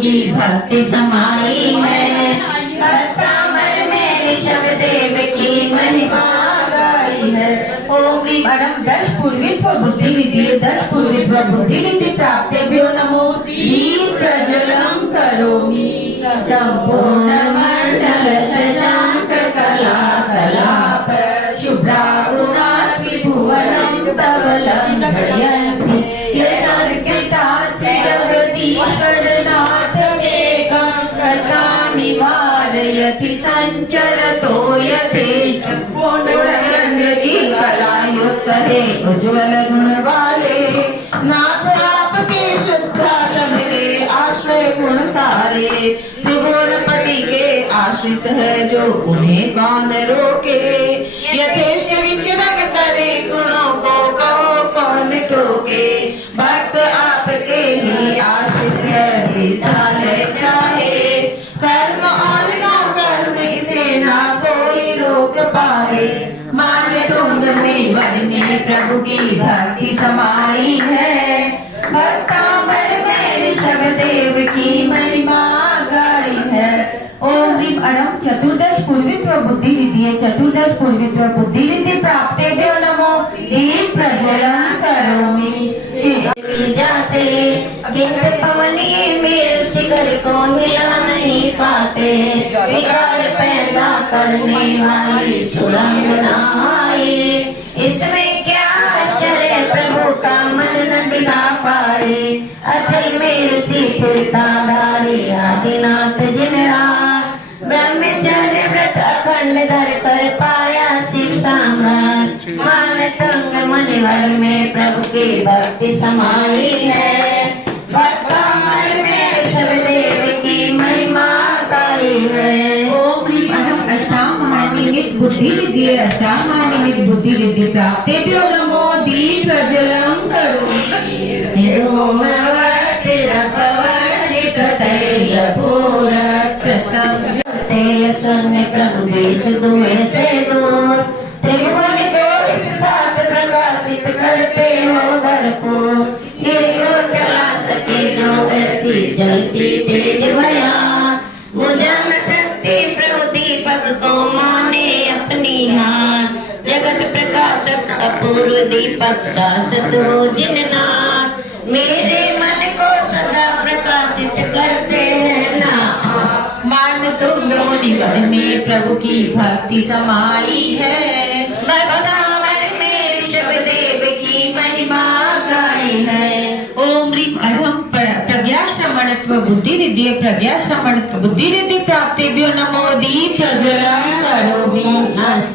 की भक्ति समाई है। भक्तामर में ऋषभ देव की महिमा गाई है। ओम ह्रीं अणं दश पूर्वित्व बुद्धि निधि दश पूर्वित्व बुद्धि निधि प्राप्तेभ्यो नमो। ह्रीं प्रज्वलं करोमि संपूर्ण मंडल शशांक कला कलाप शुभ्रागुणास्ति भुवनं तव लंघयन्ति ये संस्कृतास्ति जगदीश्वरनाथ एकं रसानि वारयति संचरतो यथेष्ट। पूर्णचंद्र की कला युक्त है उज्ज्वल गुण वाले नाथ आपके शुद्धात्म के आश्रय गुण सारे। त्रिभुवन पति के आश्रित है जो उन्हें कौन रोके। यथेष्ट विचरण करे गुणों को कहो कौन टोके। भक्त आपके ही आश्रित है सिद्धालय चाहे। कर्म और न कर्म इसे ना कोई रोक पावे। मान तुंग मुनिवर में प्रभु की भक्ति समाई है। भक्तामर में ऋषभ देव की महिमा गाई है। ओम ह्रीं अणं चतुर्दश पूर्वित्व बुद्धि निधि चतुर्दश पूर्वित्व बुद्धि निधि प्राप्तेभ्यो नमो। ह्रीं प्रज्वलं करोमि जाते गिर पवनी मेल शिखर को हिला नहीं पाते। बिगाड़ पैदा करने वाली सुरंगना आई। इसमें क्या आश्चर्य प्रभु का मन न दिला पाए। अचल मेल सिरताधारी आदिनाथ दिन रात ब्रह्मचर्य व्रत अखंड धर कर पाया शिव साम्राज्य। मान तुंग मुनिवर में प्रभु की भक्ति समाई है। भक्तामर में ऋषभ देव की महिमा गाई है। ओम ह्रीं अणं अष्टांगमानिमित बुद्धि निधि अष्टांगमानिमित बुद्धि निधि प्राप्तेभ्यो नमो। ह्रीं प्रज्वलं करोमि निर्मलवर्तिरपवर्तित तैलपूरकृष्टं तेल शून्य प्रभु देश दुए से दूर। त्रिभुवन को इस साथ प्रकाशित करते हो भरपूर। गिरियो चला सके जो ऐसी जलती तेज बयान। बुझन शक्ति प्रभु दीपक को माने अपनी हाथ। जगत प्रकाशक अपूर्व दीपक शाश्वत हो जिननाथ। मेरे मन को सदा प्रकाशित करते हैं ना। मान तुंग मुनिवर में प्रभु की भक्ति समाई है। भक्तामर में ऋषभ देव की महिमा गाई है। ओम ह्रीं अणं प्रज्ञाश्रमणत्व बुद्धि निधि प्रज्ञाश्रमणत्व बुद्धि निधि प्राप्तेभ्यो नमो। ह्रीं प्रज्वलं करोमि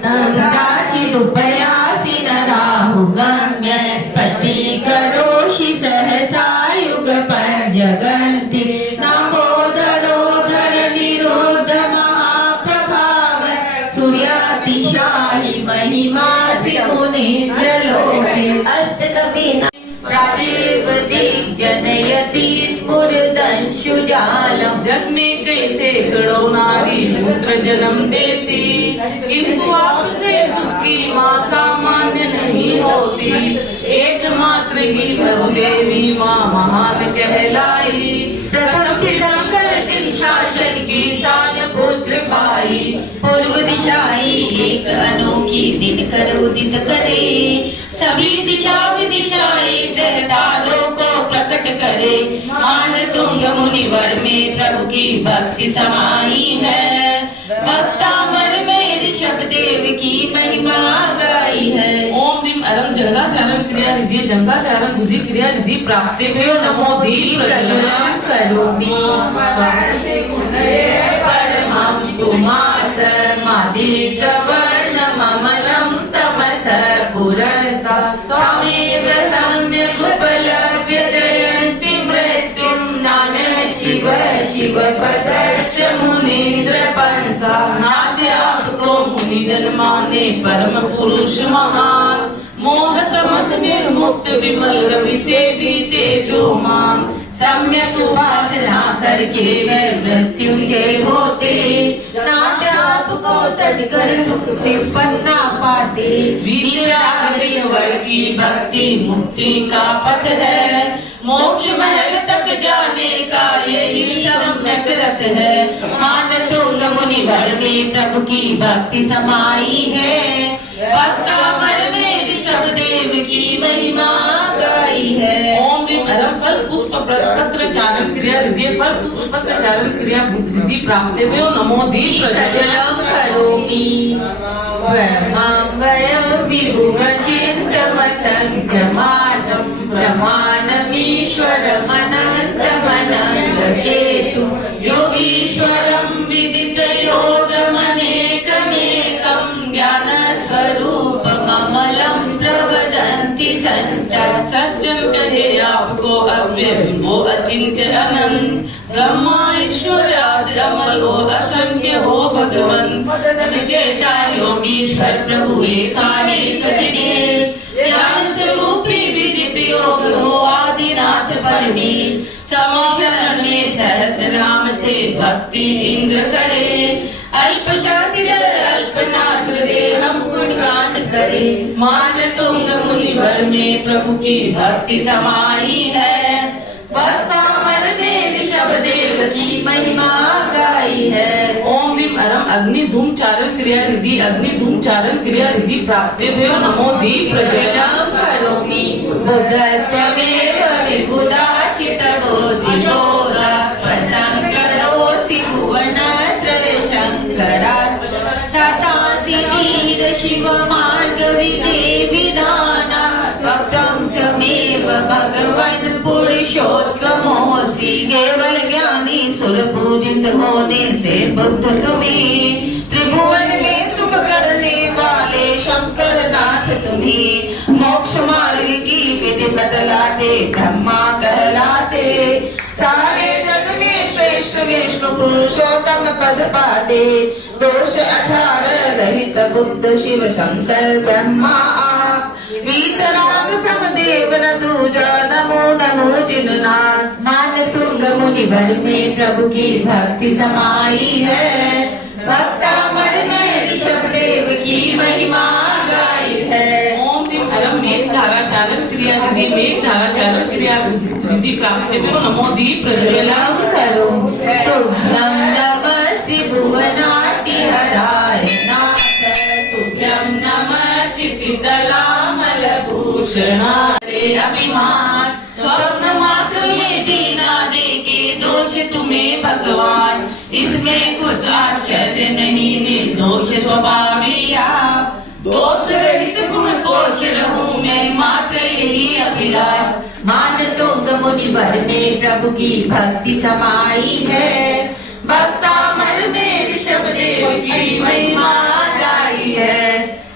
कदाचिदुपयासि न राहु गम्य स्पष्टीकरोषि सहसा युग पर्जगन्ति। नमोदरोदर निरोध महाप्रभाव सूर्यातिशायि महिमासि मुनीन्द्रलोके। अष्टकपि राजीव दिग्जनयति स्फुरदंशुजालम्। जग में कई सैकड़ों नारी पुत्र जन्म देती किंतु आपसे सुख की माँ सामान्य नहीं होती। एकमात्र ही प्रभु देवी माँ महान कहलाई। प्रथम तीर्थंकर जिन शासन की शान पुत्र पाई। पूर्व दिशाई एक अनोखी दिन कर उदित करे। सभी दिशा विदिशाएं देवतालों को प्रकट करे। मान तुंग मुनिवर में प्रभु की भक्ति समाई है। भक्तामर में ऋषभ देव की महिमा गाई है। ओम ह्रीं अणं जगदाचारण क्रिया निधि जंगाचारण बुद्धि क्रिया निधि प्राप्तेभ्यो नमो। ह्रीं प्रज्वलं करोमि परमं पुमास मादित्रवर्णममलं तमस पुरस्तात्। त्वमेव सम्यक् उपलभ्य जयन्ति मृत्युं नान्यः शिव शिव प्रदर्श मुनीन्द्र पंथा। नाद्य आपको मुनि जन माने परम पुरुष महान। मोह तमस निर्मुक्त विमल रवि से भी तेजोमान। सम्यक उपासना करके वे मृत्युंजय होते। नाट्य आपको तज कर सुख संपन्ना पाते। वीर की भक्ति मुक्ति का पथ है। मोक्ष महल तक जाने का यही सम्यक रत है। मान तुंग मुनिवर में प्रभु की भक्ति समाई है। भक्तामर में ऋषभ देव की महिमा गाई है। ओम ह्रीं अरम फल पुष्प पत्र चारण क्रिया हृदय फल पुष्प पत्र चारण क्रिया रिद्धि प्राप्तेभ्यो नमो दीप प्रज्वलं करोमि ब्रह्माम्बयं विभुमचिन्तमसङ्ख्यमानं प्रमाणमीश्वरमनन्तमनङ्गकेतु योगीश्वरं विदितयोगमनेकमेकं ज्ञानस्वरूपममलं प्रवदन्ति सन्तः। सज्जन कहे आपको अव्यय वो अचिंत्य अनंत ब्रह्मा ईश्वर आदि अमल हो असंख्य हो भगवन विजेता योगीश्वर प्रभु एकानेक जिनेश ज्ञान स्वरूपी विदित योग हो आदिनाथ परमेश। समोशरण में सहस्र नाम से भक्ति इंद्र करे। अल्प शक्ति दर अल्पनाथ से हम गुणगान करे। मान तुंग मुनिवर में प्रभु की भक्ति समाई है। भक्तामर में ऋषभ देव की महिमा गाई है। ओम ह्रीं अरम अग्नि धूम चारण क्रिया रिद्धि अग्नि धूम चारण क्रिया रिद्धि प्राप्तेभ्यो नमो दीप प्रज्वलं करोमि बुद्धस्त्वमेव विबुधाचित बोधिबोधा वसङ्करोऽसि भुवनत्रय शङ्करात् तथासि धीर शिव मार्ग विधाना भक्तं त्वमेव भगवन् पुरुषोत्तमोऽसि। केवल ज्ञानी सुर पूजित होने से बुद्ध तुम्हें त्रिभुवन में सुख करने वाले शंकर नाथ तुम्हें मोक्ष मार्ग की विधि बतलाते ब्रह्मा कहलाते। सारे जग में श्रेष्ठ विष्णु पुरुषोत्तम पद पाते। दोष 18 रहित बुद्ध शिव शंकर ब्रह्मा आप। वीतराग समदेव न दूजा नमो नमो जिननाथ। मान तुंग मुनिवर में प्रभु की भक्ति समाई है। भक्तामर में ऋषभ देव की महिमा गाई है। ओम ह्रीं अरम मेघ धारा चारण क्रिया रिद्धि मेघ धारा चारण क्रिया रिद्धि प्राप्तेभ्यो नमो दीप प्रज्वलं करोमि तुभ्यं नमः त्रिभुवनार्तिहराय नाथ। तुभ्यं नमः चितितलामलभूषणारे अभिमान। स्वप्न मात्र में दीना देके दोष तुम्हें भगवान। इसमें कुछ आश्चर्य नहीं निर्दोष स्वभावी आप। दोष रहित गुण कोश रहूं मैं मात्र यही अभिलाष। मान तुंग मुनिवर में प्रभु की भक्ति समाई है। भक्तामर में ऋषभ देव की महिमा गाई है।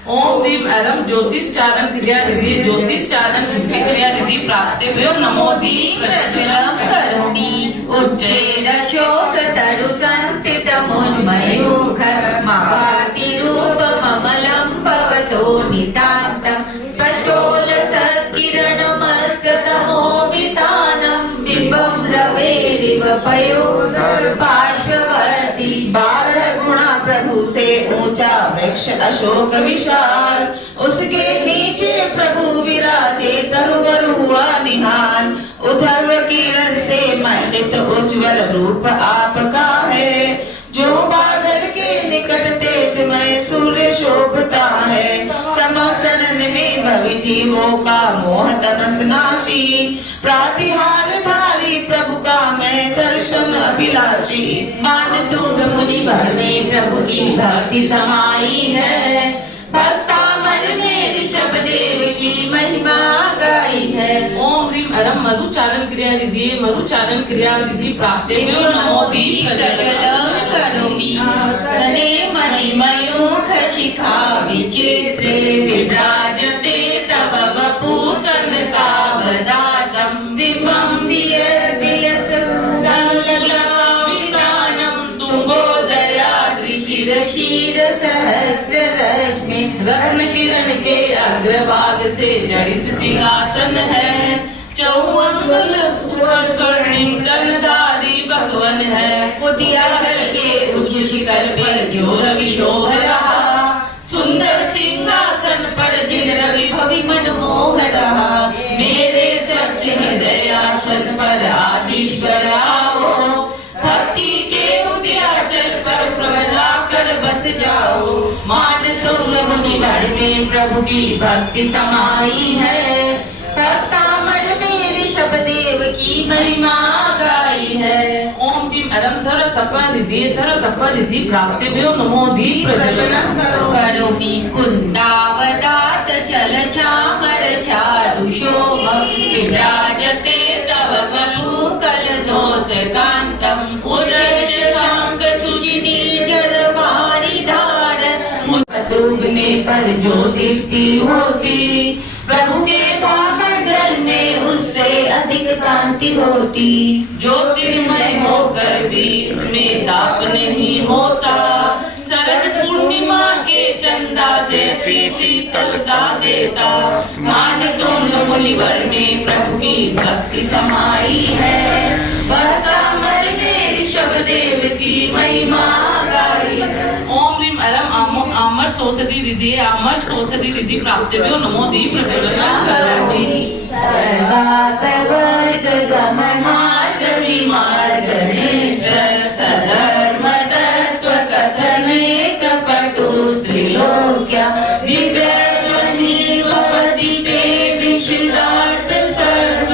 ओम ह्रीं अरम ज्योतिष चारण क्रिया रिद्धि ज्योतिष चारण क्रिया रिद्धि प्राप्तेभ्यो नमो दीप प्रज्वलं करोमि उच्चैर शोक तरु संस्थित मुन्मयूखर महाति रूप ममलं भवतो नितान्तं। स्पष्टोल सत्किरणमस्ततमो वितानं बिम्बं रवेरिव पयोधर पार्श्ववर्ती। 12 गुणा प्रभु से ऊंचा वृक्ष अशोक विशाल। उसके नीचे प्रभु विराजे तरुवर हुआ निहाल। उधर्व किरण से मंडित उज्ज्वल रूप आपका है। जो बादल के निकट तेजमय सूर्य शोभता है। समसनन में भवि जीवों का मोह तमस नाशी। प्रातिहार धारी प्रभु का मैं दर्शन अभिलाषी। मान तुंग मुनिवर में प्रभु की भक्ति समाई है। भक्तामर में ऋषभ देव की महिमा गाई है। ओम ह्रीं अरम मरुचारण क्रिया रिद्धि मरुचारण क्रिया रिद्धि प्राप्तेभ्यो नमो दीप प्रज्वलं करोमि सने मणिमयूख शिखा विचित्रे विराजते तव वपु कनकावदातं बिम्बं विलस संलग्नावितानं तुम्बोदयाद्रिशिर शीर सहस्र रश्मि। रत्न किरण के अग्रभाग से जड़ित सिंहासन है। 54 स्वर्णिम कर्णधारी भगवन है। कुटियाचल के उच्च शिखर पर जो रवि शोभ रहा। सुंदर सिंहासन पर जिन रवि भवि मनमोह रहा। मेरे सच्चे हृदय आसन पर आदिश्वर आओ। कर बस जाओ। मान तुंग मुनिवर में प्रभु की भक्ति समाई है। भक्तामर में ऋषभ देव की महिमा गाई है। ओम ह्रीं अरं सर तप निधि प्राप्तिभ्यो नमोधि प्रज्वलनम करोमि कुन्दावदात चल चामर चारु शोभ विराजते तव कलुकलधोत कांतम उदय शशांक सुचि निर्जर वारिधार मुखुगने पर जो दीप्ति होती प्रभु के भामंडल में उससे अधिक कांति होती। ज्योतिर्मय होकर भी इसमें ताप नहीं होता। शरद पूर्णिमा के चंदा जैसी शीतलता देता। मान तुंग मुनिवर में प्रभु की भक्ति समाई है। भक्तामर में ऋषभ देव की महिमा गाई है। ओम ह्रीं अरं आमर सोसति रिधि प्राप्तिभ्यो नमोधि प्रज्वलनम करोमि। सर्गात वर्ग गमन मार्ग विमार्ग निश्चल सधर्म तत्व कथनेक पटु स्त्रिलोक्या विद्याध्वनि भवति ते विशुद्धार्थ सर्व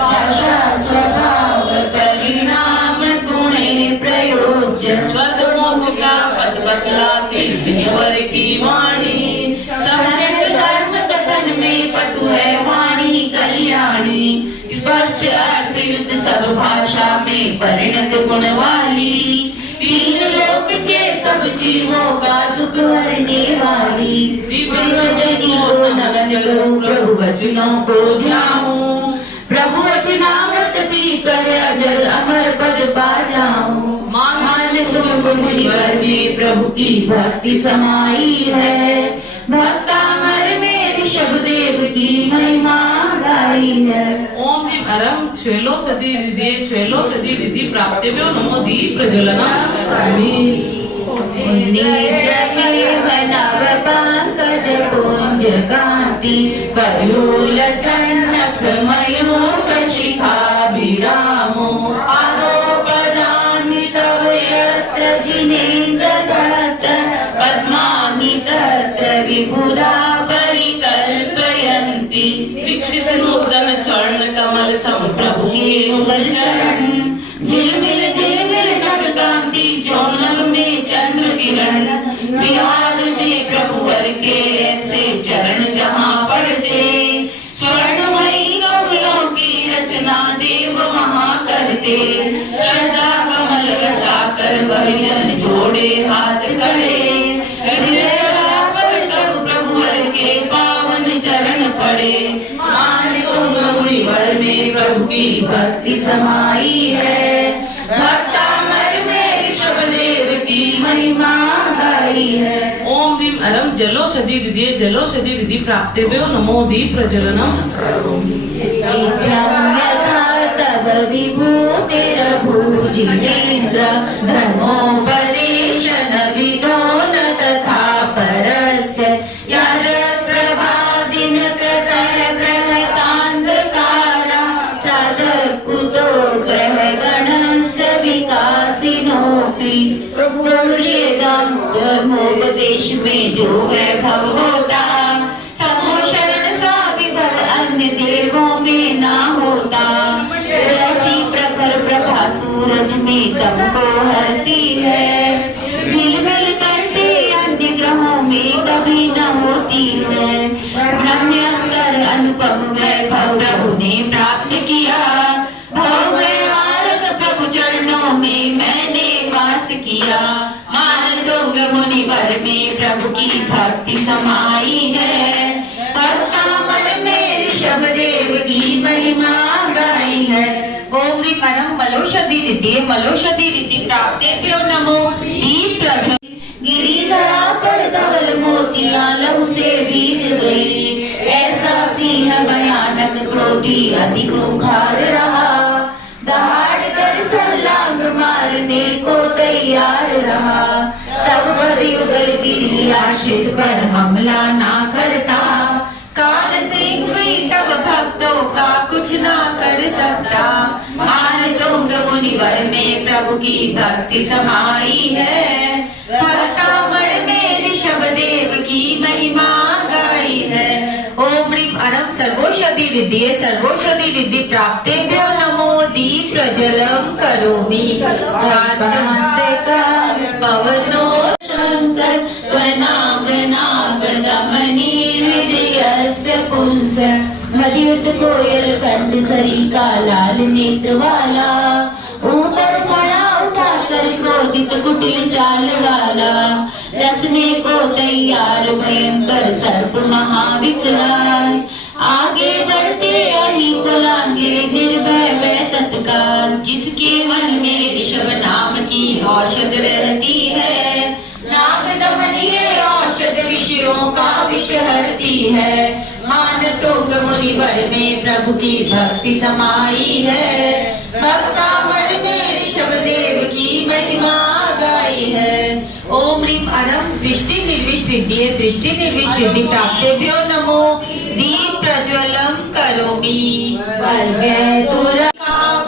भाषा स्वभाव परिणाम गुणे प्रयोज्य स्वर्ग मोक्ष का पद बतलाती जिनवर की वाणी। सहृदय धर्म कथन में पटु है वाणी कल्याणी। स्पष्ट अर्थ युक्त सब भाषा में परिणत गुण वाली। तीन लोक के सब जीवों का दुख हरने वाली। त्रिवदनी को नमन करूं प्रभु वचनों को ध्याऊं। प्रभु वचनामृत पी कर अजर अमर पद पा जाऊं। मान तुंग मुनिवर में प्रभु की भक्ति समाई है। भक्तामर में ऋषभ देव की महिमा गाई है। ओम ह्रीं अरं श्वेलो सदी रिधि प्राप्तिभ्यो नमोधि प्रज्वलनम करोमि। नेत्रमेव नव पंकज पुंज कांति पयूल सन्नख मयूख शिखाभिरामो आरोपदानि तव यत्र जिनेन्द्र दत्त पद्मानि तत्र विपुला परिकल्पयन्ति। विकसित नूतन स्वर्ण कमल सम प्रभु के मुगल चरण झिलमिल नभ कांति चोनल में चंद्र किरण। बिहार में प्रभुवर के ऐसे चरण जहाँ पड़ते स्वर्णमयी कमलों की रचना देव वहाँ करते। श्रद्धा कमल रचाकर वह जन जोड़े हाथ खड़े। हृदय बराबर तब प्रभुवर के पावन चरण पड़े। मान तुंग मुनिवर में प्रभु की भक्ति समाई है। भक्तामर में ऋषभ देव की महिमा गाई है। ओम ह्रीं अरं जलोषधि रिधि प्राप्तिभ्यो नमोधि प्रज्वलनम करोमि। नित्यं यथा तव विभूतिरभूजिनेन्द्र धर्मोपदेशन विदो न तथा परस्य यदप्रभादिन कृतः प्रहतान्धकारा प्रातःकुतो ग्रहगणस्य विकासिनोऽपि। धर्मोपदेश में जो वैभव होता समो शरण सा विभव अन्य देवों में ना होता। ऐसी प्रखर प्रभा सूरज में तम को हरती है। झिलमिल करते अन्य ग्रहों में कभी न होती है। ब्रह्मांतर अनुपम वैभव प्रभु ने प्राप्त किया। भव प्रभु चरणों में मैंने वास किया। मान तुंग मुनिवर में प्रभु की भक्ति समाई है। भक्तामर में ऋषभ देव की महिमा गाई है। ओम ह्रीं अरं मलोषधि रिधि प्राप्तेभ्यो नमो दीप गिरिधरा पर धवल मोतियां लहू से भीग गई। ऐसा सिंह भयानक क्रोधी अति खूंखार रहा। दहाड़ कर छलांग मारने को तैयार रहा। तब युगल गिरी आश्रित पर हमला ना करता। काल सिंह भी तब भक्तों का कुछ ना कर सकता। मान तुंग मुनिवर में प्रभु की भक्ति समाई है। भक्ता सर्वौषधि विद्धि प्राप्तेभ्यो नमो दीप प्रज्वलं करोमि पवनो शंकर त्वनागनागदमनी हृदयस्य पुंस मधुयुत कोयल कंठ सरिका लाल नेत्र वाला ऊपर पड़ा उठाकर क्रोधित कुटिल चाल वाला रसने को तैयार भयंकर सर्प महाविकराल आगे बढ़ते अहि पलांगे निर्भय वह तत्काल जिसके मन में ऋषभ नाम की औषध रहती है नाग दमनी है औषध विषयों का विष हरती है मान तुंग मुनिवर में प्रभु की भक्ति समाई है भक्ता मन में ऋषभ देव की महिमा गाई है ओम ह्रीं अणं दृष्टि निर्विश्रिद्धि प्राप्तेभ्यो नमो दीप प्रज्वलं करोमि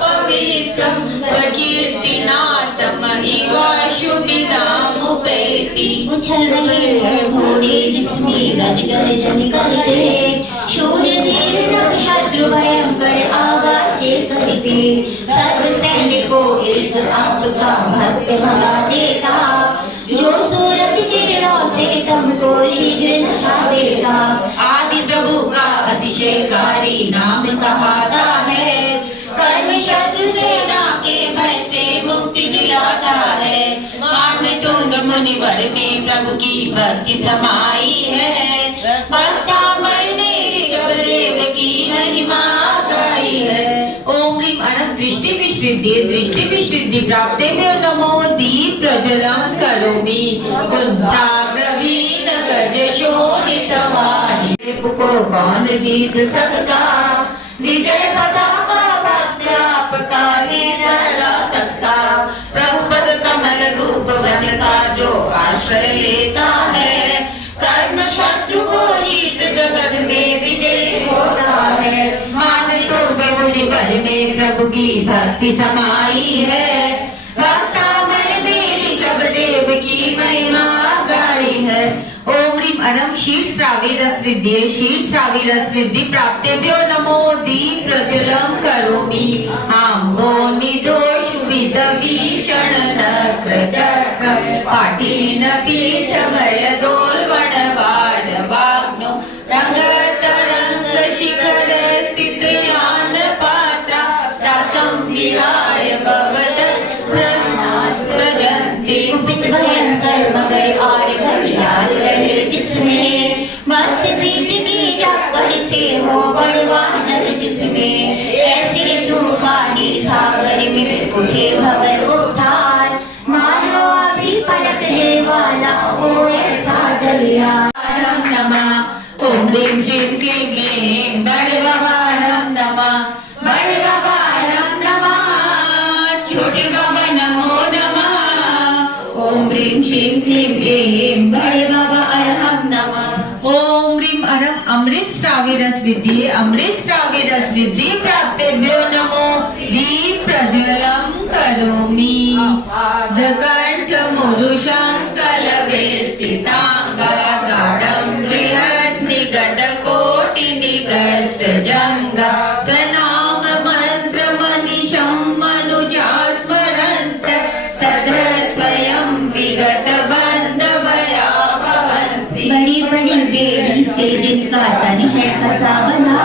पवित्रं प्रकीर्तिनाथम इवाशुभिदामुपैति उछल रहे हैं घोड़े जिसमें गज गर्जन करते शूरवीर शत्रु भयंकर आवाजें करते सर्व सैन्य को एक आपका भक्त भगा देता जो सूरज किरणों से तुमको शीघ्र नशा देता आदि प्रभु का अतिशयकारी नाम कहाता है कर्म शत्रु सेना के भय से मुक्ति दिलाता है मान तुंग मुनिवर में प्रभु की भक्ति समाई है भक्ता मन में ऋषभ देव की महिमा गाई है ओम ह्रीं अणं दृष्टि विश्रिद्धि प्राप्तेभ्यो नमो दीप प्रज्वलं करोमि कुंताग्रवीण गज शोणित वाणी को कौन जीत सकता विजय पताका भक्त आपका नहीं डरा सकता प्रभु पद कमल रूप बन का जो आश्रय लेता है कर्म शत्रु को जीत जगत में विजय होता है मान तो मुनिवर में प्रभु की भक्ति समाई है भक्ता मन में ऋषभ देव की महिमा गाई है ओम ह्रीं अणं क्षीरस्रावी रसविद्धि प्राप्तेभ्यो नमो दीप प्रज्वलं करोमि आम्बो निदोष विदभीषण नक्र चक्र पाठीन पीठमय दोलवण वाग्नो रंगतरंग शिखर स्थित यान पात्रा सासं विहाय प्रजन्ति कुपित भयंकर मगर और घड़ियाल रहे जिसमें मत्स्य पीठ की टक्कर से हो बड़वा नल जिसमें ऐसे तूफानी सागर में उठे भंवर उठार मानो अभी पलटने वाला हो ऐसा जलिया नमः ओम ह्रीं श्रीं क्लीं ग्लीं बड़वाहं नमः बड़वाहं नमः छोटे बाबा नमो नमः ओम ह्रीं श्रीं क्लीं ग्लीं बड़वाहं नमः ओम ह्रीं अणं अमृत श्रावी रस विद्धि प्राप्तेभ्यो नमो दीप प्रज्वलं करोमि दकंठ मुरुशंकल वेष्टितांगा गाढं बृहत् निगद कोटि निगस्त जंगा त्वनाम मंत्र मनीषं मनुजा स्मरन्त सदा स्वयं विगत बंध भया भवन्ति बड़ी बड़ी बेड़ी से जिसका तन है खसा बना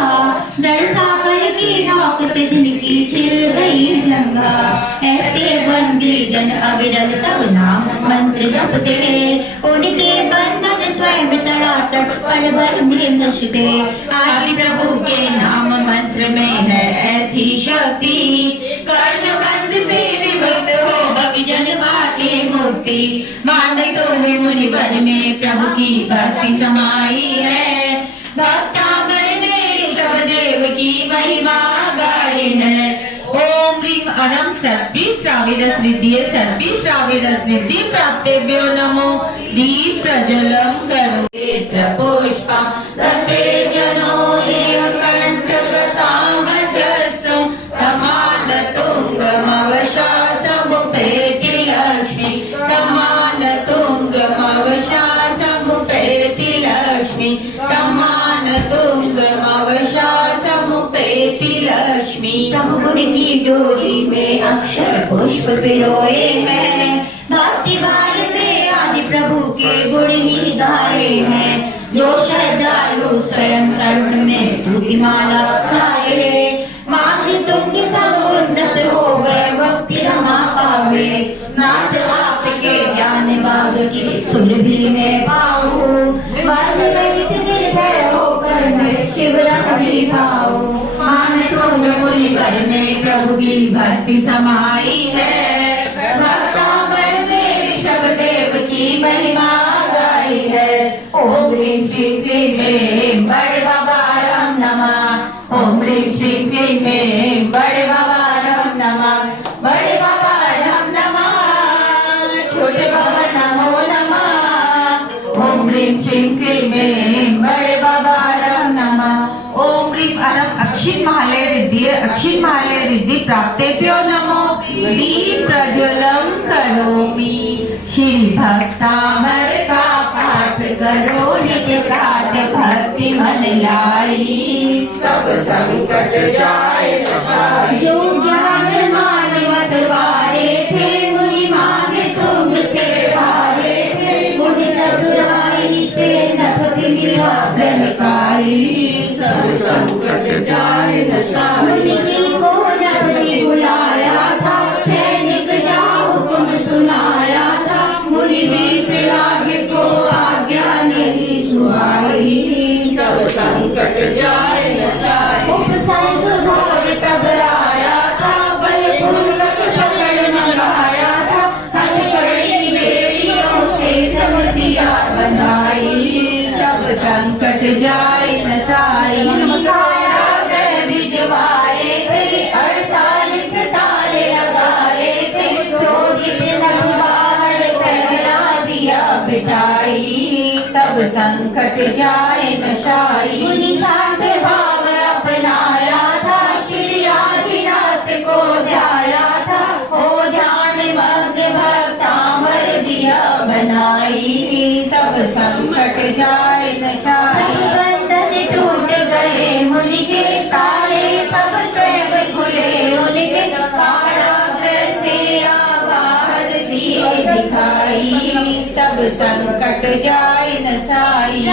दड़सा कर की नौक से जिनकी छिल गई जंगा ऐसे बंदी जन अविरल तब नाम मंत्र जपते उनके बंधन स्वयं तड़ातड़ पल भर में नशते आदि प्रभु के नाम मंत्र में है ऐसी शक्ति कर्ण बंध से विमुक्त हो भविजन भागे मुक्ति मान तो मुनिवर में प्रभु की भक्ति समाई है भक्ता मन में ऋषभ देव की महिमा गाई है ओम ह्रीं अणं सर्पी रस विद्धि प्राप्तेभ्यो नमो दीप प्रज्वलं करोमि पुष्पं तते जनो एव कंठगतामजस्सं तमान तुंगमवशा समुपेति लक्ष्मी तमान तुंगमवशा समुपेति लक्ष्मी तमान तुंगमवशा लक्ष्मी। प्रभु गुण की डोरी में अक्षर पुष्प पिरोए हैं, भक्ति भाव से आदि प्रभु के गुण ही गाए हैं। जो श्रद्धालु स्वयं कंठ में स्तुति माला गाए, मांग तुंग सब उन्नत हो गए भक्ति रमा पावे। नाथ आपके ज्ञान बाग की सुरभि में पाऊं, मन रहित निर्भय होकर मैं शिव रमणी भाऊ। मान तुम मुनि कर में प्रभु की भक्ति समाई है, भक्ता में मेरे शब देव की महिमा गाई है। ओम ह्रीं श्रीं क्लीं में बड़े बाबा राम नमः। ओम ह्रीं श्रीं क्लीं में बड़े बाबा राम नमः। बड़े बाबा राम नमः, छोटे बाबा नमो नमः। ओम ह्रीं श्रीं क्लीं में बड़े बाबा राम नमः। ओम ह्रीं अरम अक्षिण महालय रिद्धि अक्षिण महालय रिद्धि प्राप्तेभ्यो नमो। दीप प्रज्वलम करोमि, श्री भक्तामर का पाठ करो नित्य प्रातः भक्ति मन लाई। सब संकट जाए नसाई। जो ज्ञान मान मत वारे थे, मुनि मांगे तुमसे हारे थे। मुनि चतुराई से नपति मिला बहकाई, सब संकट जाए नसाई। मुनि जी को नपति बुलाया था, सैनिक जा हुक्म सुनाया था। मुनि वीतराग को आज्ञा नहीं सुहाई, सब संकट जाए नसाई। उपसर्ग घोर तब आया था, बलपूर्वक पकड़ मंगाया था। हथकड़ी बेड़ियों से तब दिया बनाई, सब संकट जाए नसाई। काया गए भिजवाए थे, 48 ताले लगाए थे। क्रोधित नखबार पहला दिया बिठाई, सब संकट जाए नसाई। मुनि शांत भाव अपनाया था, श्री आदिनाथ को ध्याया था। हो ध्यान मग्न भक्तामर दिया बनाई, सब संकट जाए नसाई। बंधन टूट गए मुनि के ताले सब स्वयं खुले उनके, कारागृह से बाहर दिए दिखाई, सब संकट जाए नसाई।